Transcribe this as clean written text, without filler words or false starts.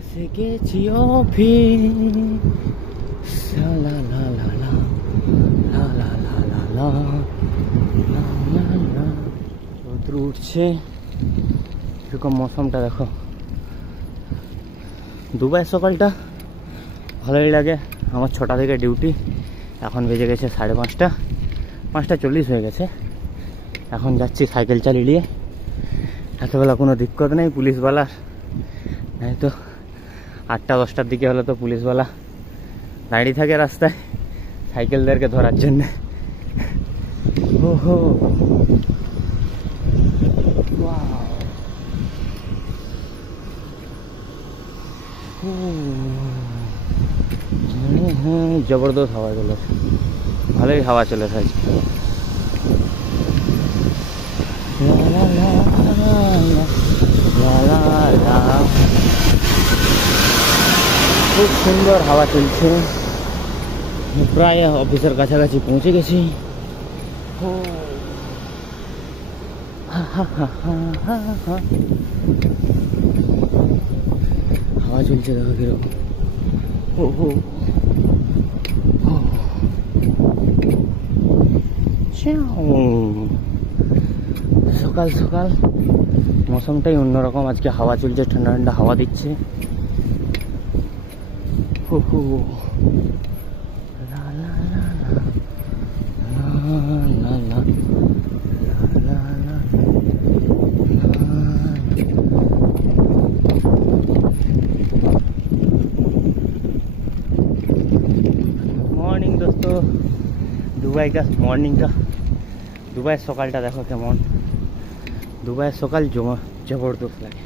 এসে গেছি অফিস, লা লা লা লা লা লা লা লা লা লা লা লা। রোদ্র উঠছে, এরকম মৌসমটা দেখো। দুবাই সকালটা ভালোই লাগে। আমার 6টা থেকে ডিউটি, এখন বেজে গেছে 5:30, 5:40 হয়ে গেছে। এখন যাচ্ছি সাইকেল চালিয়ে। এতবেলা কোনো দিক্কত নেই পুলিশওয়ালার, নাই তো 8টা-10টার দিকে হলে তো পুলিশওয়ালা দাঁড়িয়ে থাকে রাস্তায় সাইকেলদেরকে ধরার জন্য। ওহো জবরদস্ত হাওয়া চলেছে, ভালোই হাওয়া চলেছে আজকে। খুব সুন্দর হাওয়া চলছে, প্রায় অফিসের কাছাকাছি পৌঁছে গেছি। হাওয়া চলছে দেখো কিরকম। সকাল সকাল মৌসমটাই অন্যরকম, আজকে হাওয়া চলছে, ঠান্ডা ঠান্ডা হাওয়া দিচ্ছে। मॉर्निंग दोस्तों, दुबई का मॉर्निंग का दुबई सकालটা দেখো কেমন। দুবাইয়ের সকাল জবরদস্ত লাগে।